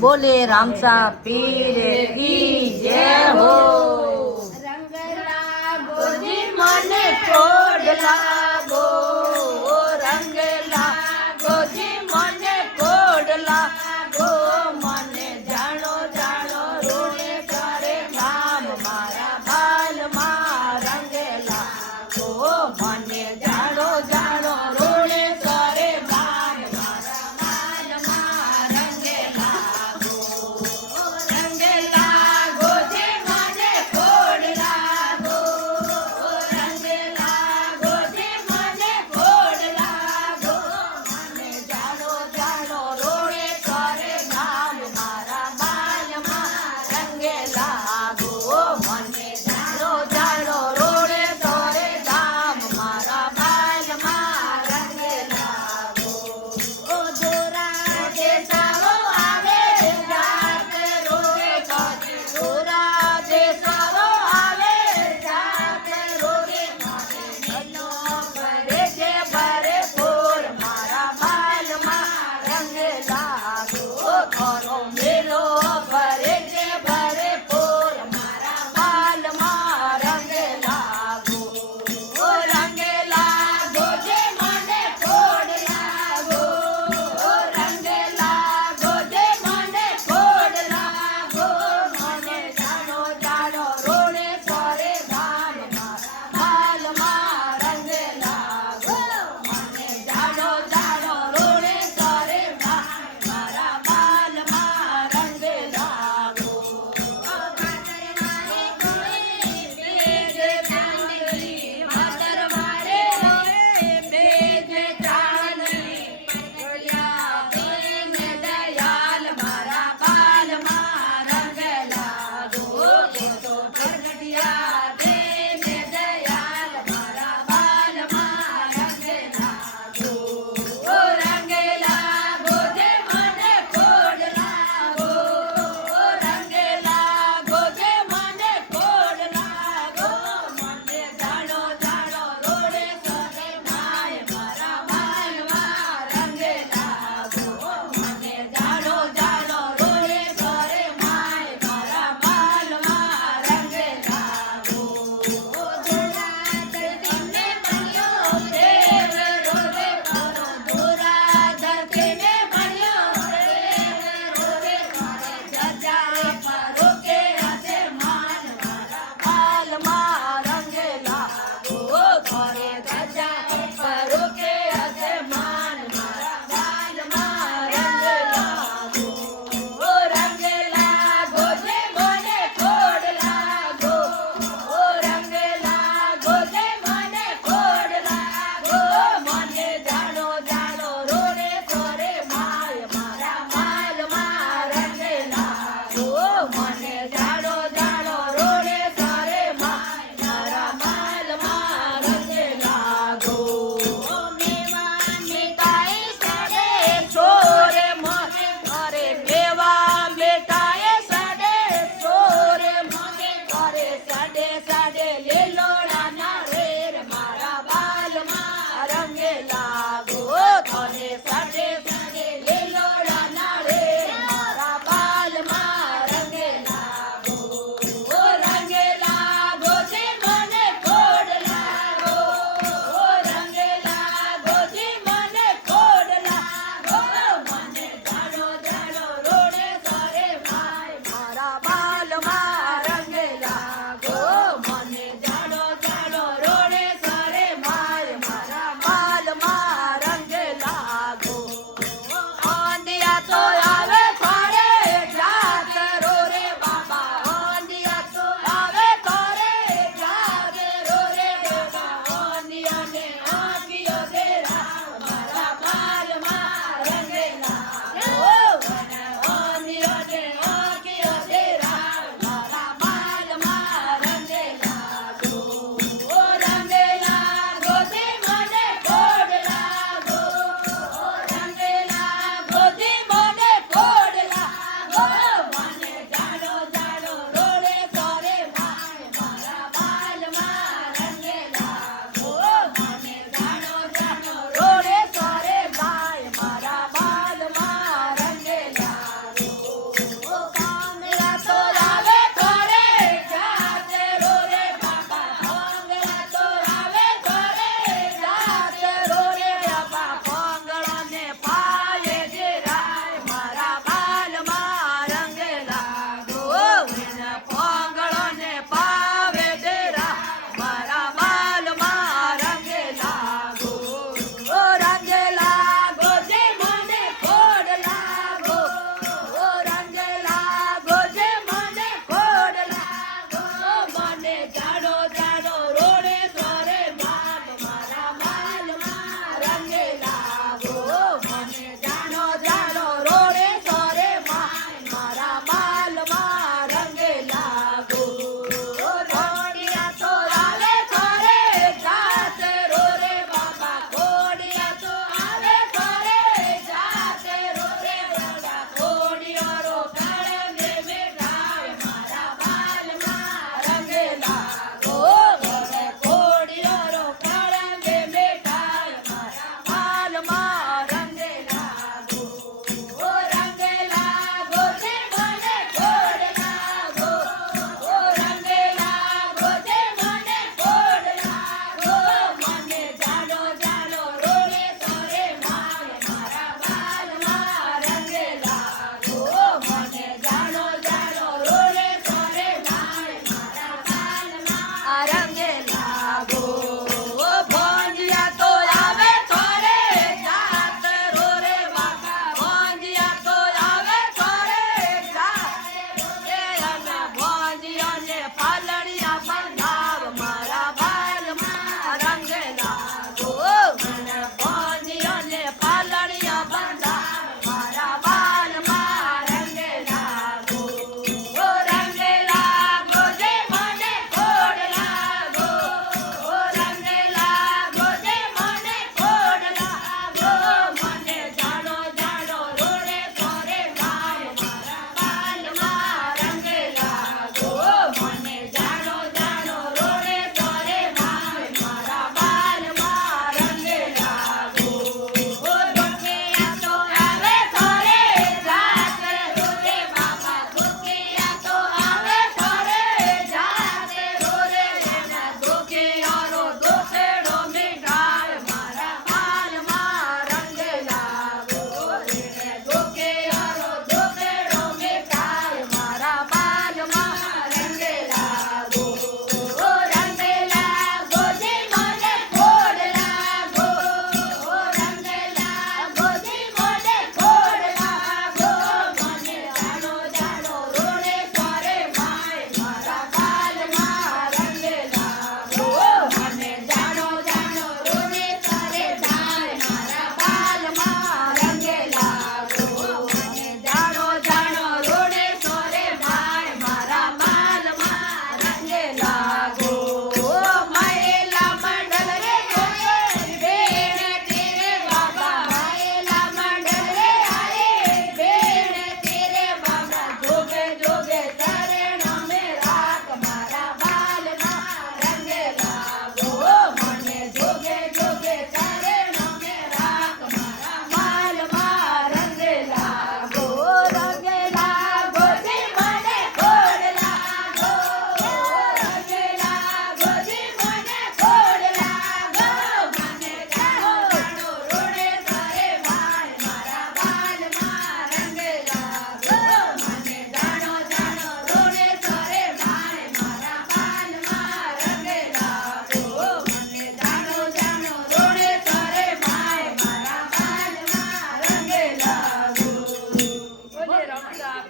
बोले रामसा पीर की जय हो। रंग लागो जी मने कोड लागो, रंग लागो जी मने कोड लागो, मने जानो जानो रोने करे राम मारा बाल मां रंग लागो, मने जानो जानो रोने करे राम मारा बाल मां रंग लागो। रंग लागो जी मने कोड लागो, रंग लागो जी मने कोड लागो, मने जानो जानो रोने करे राम मारा बाल मां रंग लागो, मने जानो जानो रोने करे राम मारा बाल मां रंग लागो। ओ दोरा देसाવો આવે જાત રોગે કાજી, दोरा देसाવો આવે જાત રોગે કાજી, નનો ભરે છે ભરે પૂર મારા બાલમાં રંગ લાગો, થોરો મેલો ભરે છે ભરે પૂર મારા બાલમાં રંગ લાગો। ઓ રંગ લાગો જે મને કોડ લાગો, ઓ રંગ લાગો જે મને કોડ લાગો, મને જાણો જાણો રોણે કરે રામ મારા બાલમાં રંગ લાગો, મને જાણો જાણો રોણે કરે રામ મારા બાલમાં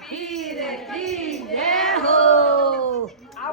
ખીર